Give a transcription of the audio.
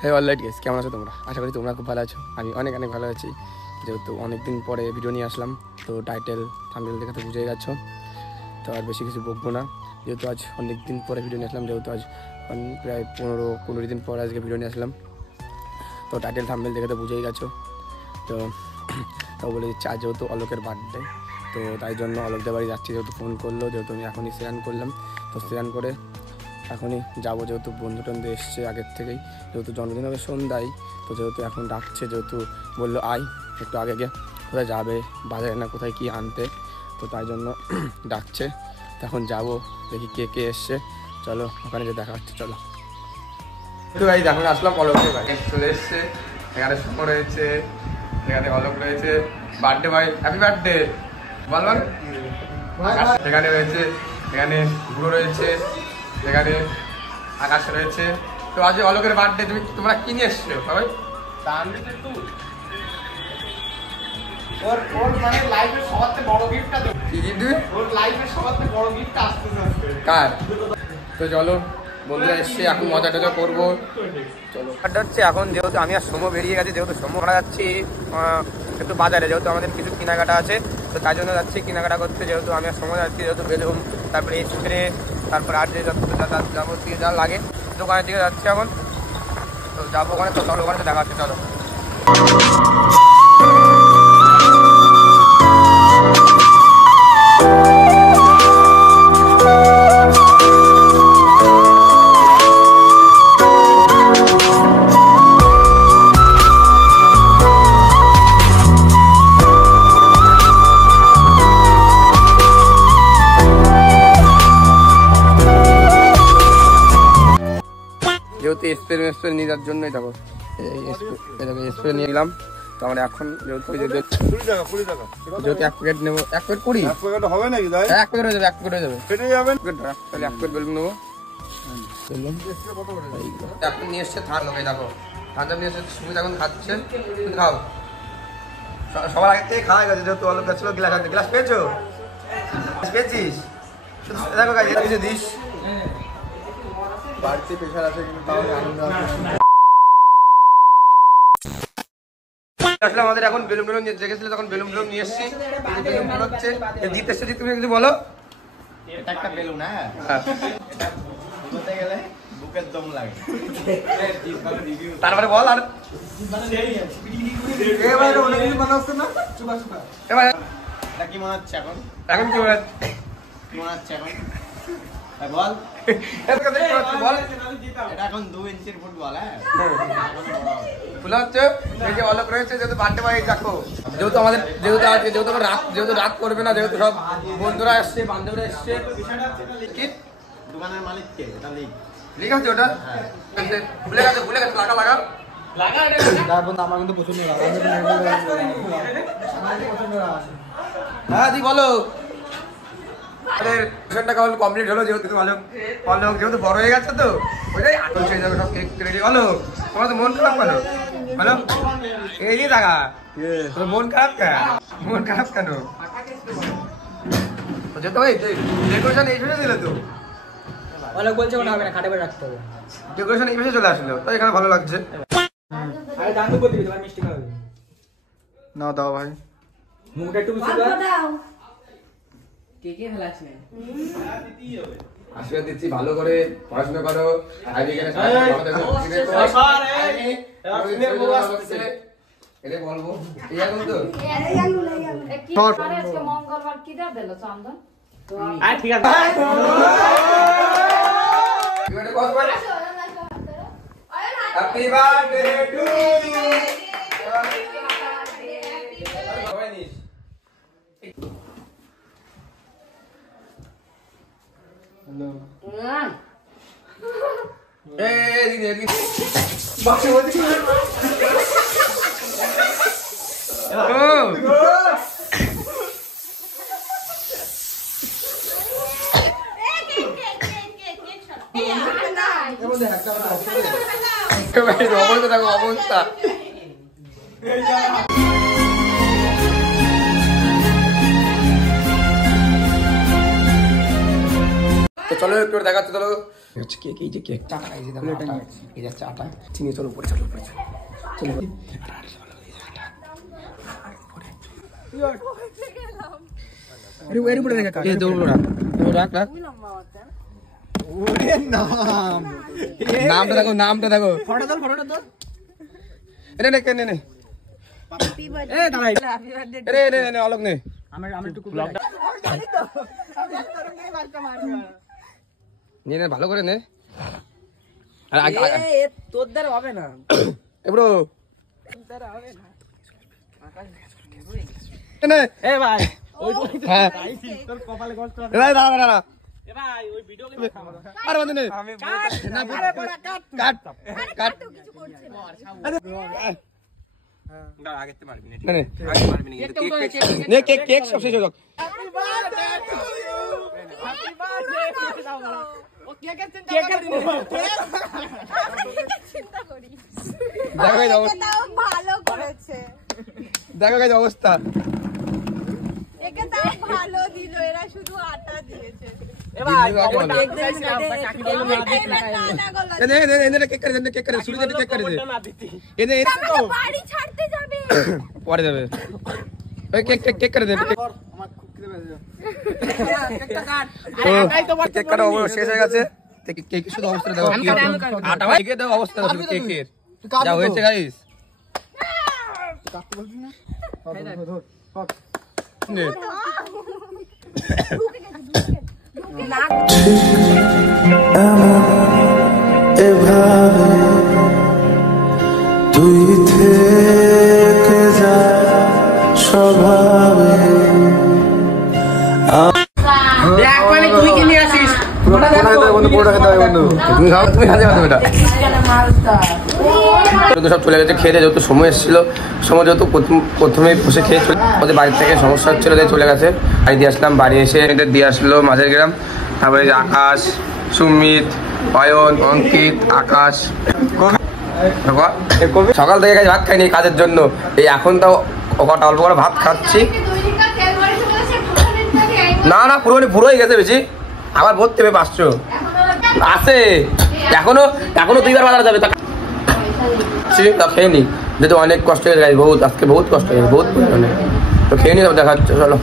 হ্যাঁ alright guess, কেমন আছো তোমরা? আশা করি তোমরা খুব ভালো আছো। আমি অনেক ভালো আছি। যেহেতু অনেকদিন পরে ভিডিও নিয়ে আসলাম, তো টাইটেল থাম্বনেল দেখে তো বুঝেই গেছো, তো আর বেশি কিছু বকবো না। যেহেতু আজ অনেক দিন পরে ভিডিও নিয়ে আসলাম, যেহেতু আজ প্রায় 15 দিন পরে আজকে ভিডিও নিয়ে আসলাম, তো টাইটেল থাম্বনেল দেখে তো বুঝেই গেছো। তো তাও বলে দিচ্ছি, আজ যেহেতু অলোকের বার্থডে, তো তাই জন্য অলোকদের বাড়ি যাচ্ছি। যেহেতু ফোন করলো, যেহেতু আমি এখনই স্নান করলাম, তো স্নান করে এখনই যাবো। যেহেতু বন্ধু টন্ধু এসছে আগের থেকেই, যেহেতু জন্মদিন হবে সন্ধ্যায়, তো যেহেতু এখন ডাকছে, যেহেতু বললো আয় একটু আগে গিয়ে কোথায় যাবে, বাজারে না কোথায় কি আনতে, তো তাই জন্য ডাকছে। তখন যাবো, দেখি কে কে এসছে। চলো ওখানে যে দেখা হচ্ছে, চলো। তো ভাই এখন আসলাম অলোকের বাড়ি, চলে এসছে। এখানে সময় রয়েছে, এখানে অলোক রয়েছে। বার্থডে ভাই, হ্যাপি বার্থডে বল বল। এখানে রয়েছে, এখানে গুঁড়ো রয়েছে, এখানে আকাশ রয়েছে। তো আজ অলোকের বার্থডে, তোমরা কি নিয়ে এসছো সবাই? কার? তো চলো বন্ধুরা এসছে, এখন মজা টজা করবো। চলো হচ্ছে এখন, যেহেতু আমি আর সময় বেরিয়ে গেছি, যেহেতু সময় করা যাচ্ছি একটু বাজারে, যেহেতু আমাদের কিছু কেনাকাটা আছে, তো তাই জন্য যাচ্ছি কেনাকাটা করতে। যেহেতু আমি আর সময় যাচ্ছি, যেহেতু বেলুন, তারপরে স্প্রে, তারপরে আর যে যাবতীয় যা লাগে দোকানের দিকে যাচ্ছি এখন। তো যাবো ওখানে, তো চলো ওখানে দেখা হচ্ছে, চলো। যেহেতু স্প্রে নিয়ে যাওয়ার জন্যই দেখো স্প্রে নিয়ে গেলাম। তো আমরা এখন যেহেতু 20 টাকা যেহেতু 1 প্যাকেট নেবো, 1 প্যাকেট 20 হবে নাকি? 1 প্যাকেট হয়ে যাবে, 1 প্যাকেট হয়ে যাবে, তাহলে 1 প্যাকেট বেলুন নেবো। এখন নিয়ে এসছে ধান লোকে, দেখো ধান নিয়ে এসছে, সুবিধা এখন খাচ্ছে। খাও, সবার আগে থেকে খাওয়া গেছে। যেহেতু অল্প ছিল, গ্লাস পেয়েছো? পেয়েছিস? দেখো গাছ কিছু দিস, বাড়তি প্রেশার আছে কিন্তু তাও আনন্দ আসলে আমাদের। এখন বেলুন দেখেছিল, তখন বেলুন নিয়ে এসছি। বেলুন হচ্ছে দিতে এসছি, তুমি কিছু বলো। এটা একটা বেলুন, হ্যাঁ এটা বলতে গেলে বুকের দম লাগে। তারপরে বল। আর এবারে অনেক কিছু বানাচ্ছে না, এবারে এটা কি মনে হচ্ছে এখন? এখন কি মনে হচ্ছে? বল বল। এটা এখন 2 ইঞ্চির ফুটবল, হ্যাঁ ফুলা হচ্ছে। এই যে অলোক রয়েছে, যেহেতু বার্থডে বয় দেখো, যেহেতু আমাদের যেহেতু রাত করবে না, যেহেতু সব বন্ধুরা এসছে, বান্ধবীরা এসছে। কি দোকানের মালিক কে? এটা লিখ আছে ওটা, ভুলে গেছে লাগা আমার কিন্তু পছন্দ। হ্যাঁ দি বলো। আমাদের মিশনটা কমপ্লিট হলো, যেহেতু অলোক যেহেতু বড় হয়ে গেছে, তো ওইটাই আটল হয়ে যাবে সব কেক রেডি। হলো, তোমার তো মন খারাপ কেন? হ্যালো, এই যে টাকা, তোর মন খারাপ কেন? যেহেতু ওই ডেকোরেশন এই ভেবে দিলে, তো অলোক বলছে ওটা হবে না, খাটে করে রাখতে হবে। ডেকোরেশন এই ভেবে চলে আসলো, তাই এখানে ভালো লাগছে। আরে দাম তো করে দিবি, তোমার মিষ্টি খাওয়াবে না দাও ভাই, মুখটা একটু মিষ্টি দাও। কে কে খেলাছ না? আশীর্বাদ দিচ্ছি, ভালো করে পড়াশোনা করো। বলবো মঙ্গলবার কি দেওয়া দিল চন্দন? ঠিক আছে, হ্যাপি বার্থডে টু ইউ। অবস্থা তো চলো একটু দেখাচ্ছি। চলো হচ্ছে কেক, এই যে কেক চাটা এই যে দেখো আটা, এই যাচ্ছে আটা চিনি। চলো উপরে চলো, উপরে চলো, চলো এর উপরে রেখে কাট, এই দৌড়ো না, রাখ রাখ। নামটা দেখো, নামটা দেখো, ফটো তোল, ফটোটা তোল। নে নে নে নে এ দাঁড়াই, রে নে নে অলক নে, আমি একটু ব্লগটা নে নে ভালো করে নে। আর আগে তোর দ্বারা হবে না, এ ব্রো তোর দ্বারা হবে না। নে এ ভাই ওই হ্যাঁ তোর কপালে কষ্ট হবে। এ ভাই দাঁড়া দাঁড়া, এ ভাই ওই ভিডিও কে খাবো আর বন্ধ নে, আমি না কাট কাট কিছু করছে না। দাঁড়া আগেতে মারবি না, নে নে আগে মারবি না, নে কেক কেক সব শেষ হয়ে যাক। Happy birthday to you, happy birthday. ও কেকের চিন্তা চিন্তা করি। দেখো এই অবস্থা, তাও ভালো করেছে। দেখো এই অবস্থা। একে তাও ভালো দিল, এরা শুধু আটা দিয়েছে। এ ভাই কেক কেক দেন কাকি বলে না দিতে লাগাই এনে এনে এনে কেক করে দে, কেক করে শুরু থেকে কেক করে দে, না দিতে। এনে আমাকে বাড়ি ছাড়তে যাবে। পরে যাবে। ওই কেক কেক কেক করে দে, আমার খুব খিদে পেয়েছে। কেকটা কাট। আরে আটাই তো কেক কাটা শেষ হয়ে গেছে। কেক শুধু অবস্থা দেখো, আটা ভাই কেকের দেখো অবস্থা দেখো কেকের যা হয়েছে গাইস। নে এভাবে তুই থেকে যা স্বভাবে। দেখ মানে তুই কি নিয়ে আসিস? তুমি খাও, তুমি খাতে পারবে এটা। তো সব চলে গেছে খেতে, যেহেতু সময় এসেছিল, সময় যেহেতু প্রথমে বসে খেয়েছিল, ওদের বাড়ির থেকে সমস্যা হচ্ছিল, তাই চলে গেছে। বাড়ি দিয়ে আসলাম, বাড়ি এসে এদের দিয়ে আসলো মাঝের গ্রাম, তারপরে আকাশ, সুমিত, অয়ন, অঙ্কিত, আকাশ। সকাল থেকে কাজ ভাত খাইনি কাজের জন্য, এই এখন তাও কটা অল্প করে ভাত খাচ্ছি। না না পুরোই গেছে বেশি, আবার ভর্তি হবে 500 আছে এখনো, এখনো 2বার বাজার যাবে। খেয়ে নি, যেহেতু অনেক কষ্ট হয়ে গেছে বহুত, আজকে বহুত কষ্ট হয়ে গেছে, বহুত পরিমাণে। তো খেয়ে নি, দেখা হচ্ছে, চলো।